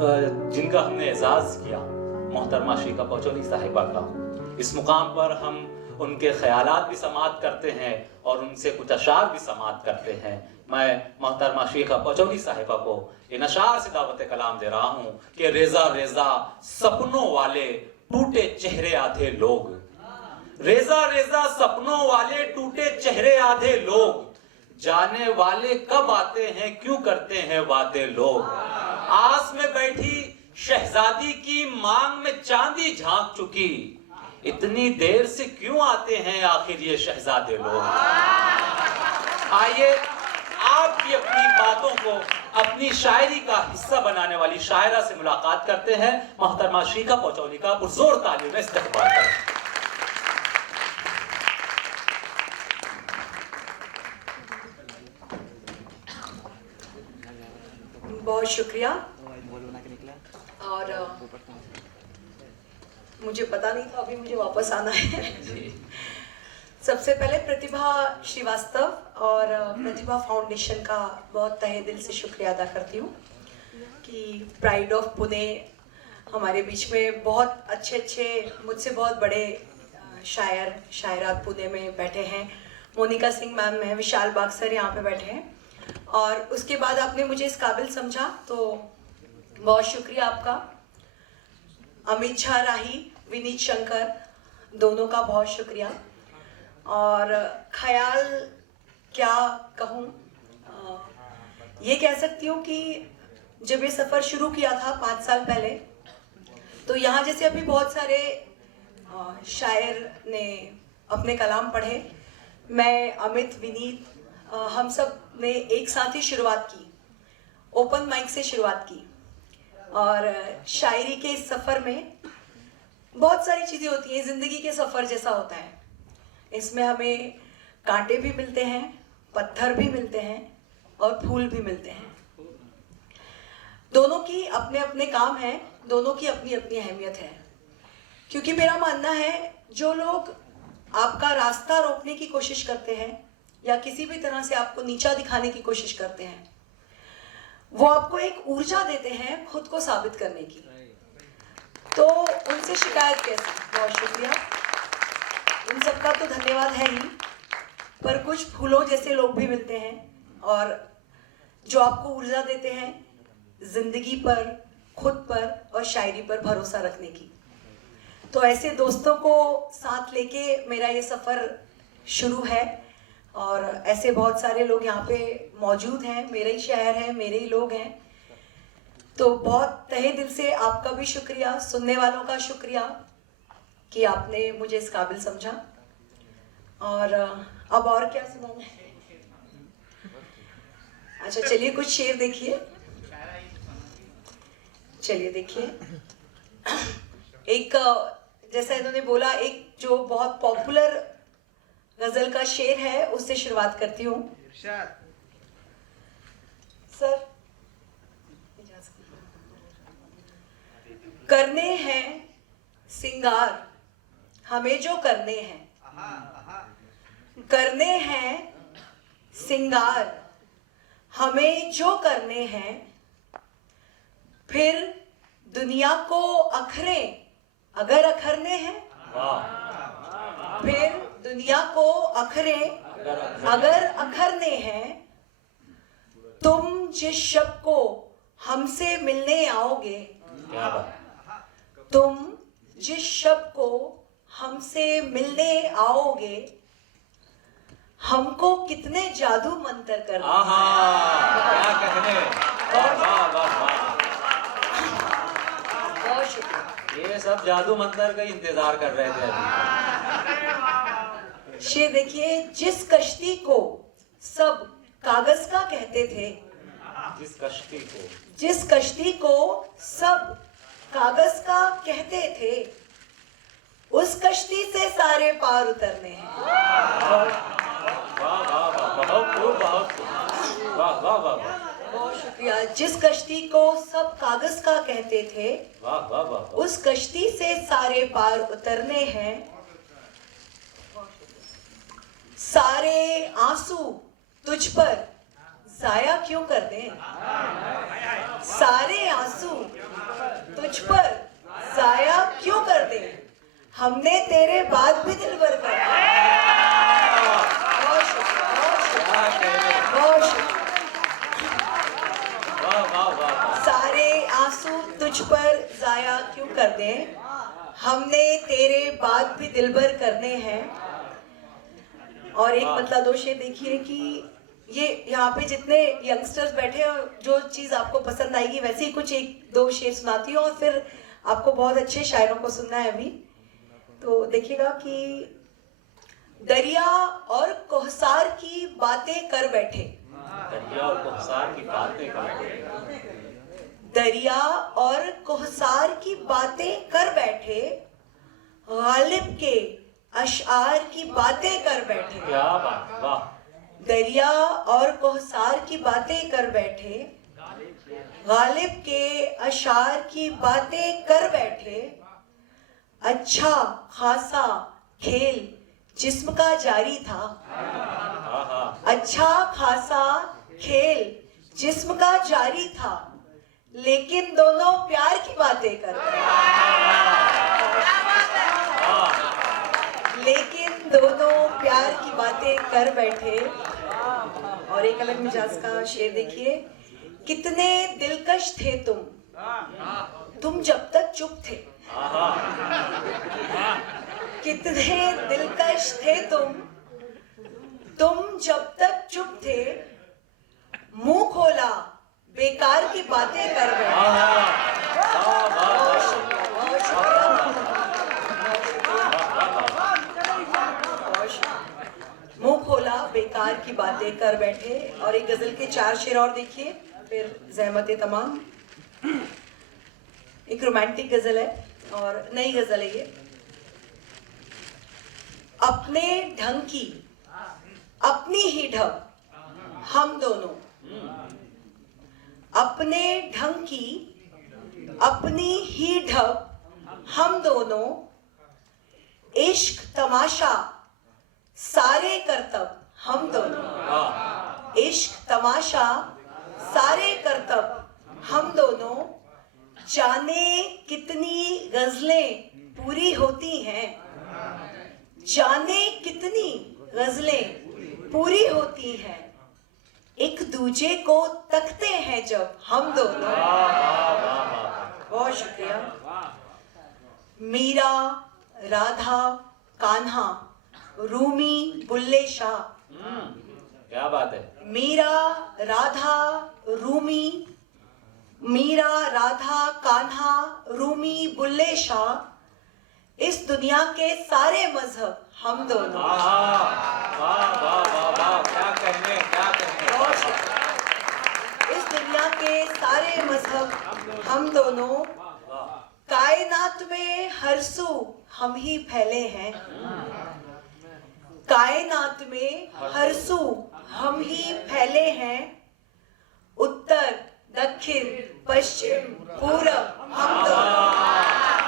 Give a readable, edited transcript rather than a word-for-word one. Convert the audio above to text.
जिनका हमने एजाज़ किया, मोहतरमा शीका पचौली साहिबा का। इस मुकाम पर हम उनके ख्यालात भी समाअत करते हैं और उनसे कुछ अशार भी समाअत करते हैं। मैं मोहतरमा शीका पचौली साहिबा को इन अशार से दावत कलाम दे रहा हूँ कि रेजा रेजा सपनों वाले टूटे चेहरे आधे लोग, रेजा रेजा सपनों वाले टूटे चेहरे आधे लोग, जाने वाले कब आते हैं क्यों करते हैं वादे लोग। आस में बैठी शहजादी की मांग में चांदी झांक चुकी, इतनी देर से क्यों आते हैं आखिर ये शहजादे लोग। आइए आप भी अपनी बातों को अपनी शायरी का हिस्सा बनाने वाली शायरा से मुलाकात करते हैं। मोहतरमा शीका पचौली का पुरजोर तालियों में इस्तकबाल करें। बहुत शुक्रिया। और मुझे पता नहीं था अभी मुझे वापस आना है। सबसे पहले प्रतिभा श्रीवास्तव और प्रतिभा फाउंडेशन का बहुत तहे दिल से शुक्रिया अदा करती हूँ कि प्राइड ऑफ पुणे हमारे बीच में बहुत अच्छे मुझसे बहुत बड़े शायर शायरात पुणे में बैठे हैं। मोनिका सिंह मैम है, विशाल बाग सर यहाँ पे बैठे हैं। और उसके बाद आपने मुझे इस काबिल समझा तो बहुत शुक्रिया आपका। अमित झा राही, विनीत शंकर, दोनों का बहुत शुक्रिया। और ख्याल क्या कहूँ, ये कह सकती हूँ कि जब ये सफ़र शुरू किया था 5 साल पहले, तो यहाँ जैसे अभी बहुत सारे शायर ने अपने कलाम पढ़े, मैं, अमित, विनीत, हम सब ने एक साथ ही शुरुआत की, ओपन माइक से शुरुआत की। और शायरी के इस सफ़र में बहुत सारी चीज़ें होती हैं, ज़िंदगी के सफ़र जैसा होता है। इसमें हमें कांटे भी मिलते हैं, पत्थर भी मिलते हैं और फूल भी मिलते हैं। दोनों की अपने अपने काम हैं, दोनों की अपनी अपनी अहमियत है। क्योंकि मेरा मानना है जो लोग आपका रास्ता रोकने की कोशिश करते हैं या किसी भी तरह से आपको नीचा दिखाने की कोशिश करते हैं, वो आपको एक ऊर्जा देते हैं खुद को साबित करने की। तो उनसे शिकायत कैसे। बहुत शुक्रिया, उन सबका तो धन्यवाद है ही, पर कुछ फूलों जैसे लोग भी मिलते हैं और जो आपको ऊर्जा देते हैं जिंदगी पर, खुद पर और शायरी पर भरोसा रखने की। तो ऐसे दोस्तों को साथ लेके मेरा ये सफ़र शुरू है और ऐसे बहुत सारे लोग यहाँ पे मौजूद हैं, मेरे ही शहर हैं, मेरे ही लोग हैं। तो बहुत तहे दिल से आपका भी शुक्रिया, सुनने वालों का शुक्रिया कि आपने मुझे इस काबिल समझा। और अब और क्या सुनाना है? अच्छा चलिए कुछ शेर देखिए, चलिए देखिए। एक जैसा इन्होंने बोला, एक जो बहुत पॉपुलर गजल का शेर है उससे शुरुआत करती हूँ। सर, करने हैं सिंगार हमें जो करने हैं, करने हैं सिंगार हमें जो करने हैं, फिर दुनिया को अखरे अगर अखरने हैं, फिर दुनिया को अखरे अगर अखरने हैं, तुम जिस शब को हमसे मिलने आओगे, तुम जिस शब को हमसे मिलने आओगे, हमको कितने जादू मंत्र कर क्या कहने। बहुत शुक्रिया। ये सब जादू मंत्र का इंतजार कर रहे थे अभी। शेर देखिए, जिस कश्ती को सब कागज का कहते थे, जिस कश्ती को सब कागज का कहते थे, उस कश्ती से सारे पार उतरने हैं। बहुत शुक्रिया। जिस कश्ती को सब कागज का कहते थे, उस कश्ती से सारे पार उतरने हैं। सारे आंसू तुझ पर जाया क्यों कर दें, सारे आंसू तुझ पर जाया क्यों कर दे, हमने तेरे बाद भी दिल भर कर दिया। बहुत शुक्रिया, बहुत शुक्रिया। वाह वाह वाह। सारे आंसू तुझ पर जाया क्यों कर दे, हमने तेरे बाद भी दिल भर करने हैं। और एक मतलब दो शेर देखिए कि ये यहाँ पे जितने यंगस्टर्स बैठे हैं, जो चीज आपको पसंद आएगी वैसे ही कुछ एक दो शेर सुनाती हूँ और फिर आपको बहुत अच्छे शायरों को सुनना है अभी। तो देखिएगा कि दरिया और कोहसार की बातें कर बैठे, दरिया और कोहसार की बातें कर बैठे, दरिया और कोहसार की बातें कर बैठे, गालिब के अशआर की बातें कर बैठे। क्या बात, वाह। दरिया और कोहसार की बातें कर बैठे, गालिब के अशार की बातें कर बैठे, अच्छा खासा खेल जिस्म का जारी था, अच्छा खासा खेल जिस्म का जारी था, लेकिन दोनों प्यार की बातें कर लेकिन दोनों प्यार की बातें कर बैठे। और एक अलग मिजाज का शेर देखिए, कितने दिलकश थे तुम जब तक चुप थे, कितने दिलकश थे तुम जब तक चुप थे, मुंह खोला बेकार की बातें कर बैठे। मुंह खोला बेकार की बातें कर बैठे। और एक गजल के 4 शेर और देखिए, फिर ज़हमत तमाम। एक रोमांटिक गजल है और नई गजल है ये। अपने ढंग की अपनी ही ढब हम दोनों, अपने ढंग की अपनी ही ढब हम दोनों, इश्क तमाशा सारे करतब हम दोनों, इश्क तमाशा सारे करतब हम दोनों, जाने कितनी गजलें पूरी होती हैं, जाने कितनी गजलें पूरी होती हैं, एक दूजे को तकते हैं जब हम दोनों। बहुत शुक्रिया। मीरा राधा कान्हा रूमी बुल्ले शाह, क्या बात है। मीरा राधा रूमी, मीरा राधा कान्हा रूमी बुल्ले शाह, इस दुनिया के सारे मजहब हम दोनों। वाह वाह वाह वाह, क्या कहने, क्या कहने। इस दुनिया के सारे मजहब हम दोनों, कायनात में हर सू हम ही फैले हैं, कायनात में हर सू हम ही फैले हैं, उत्तर दक्षिण पश्चिम पूरब हम दोनों।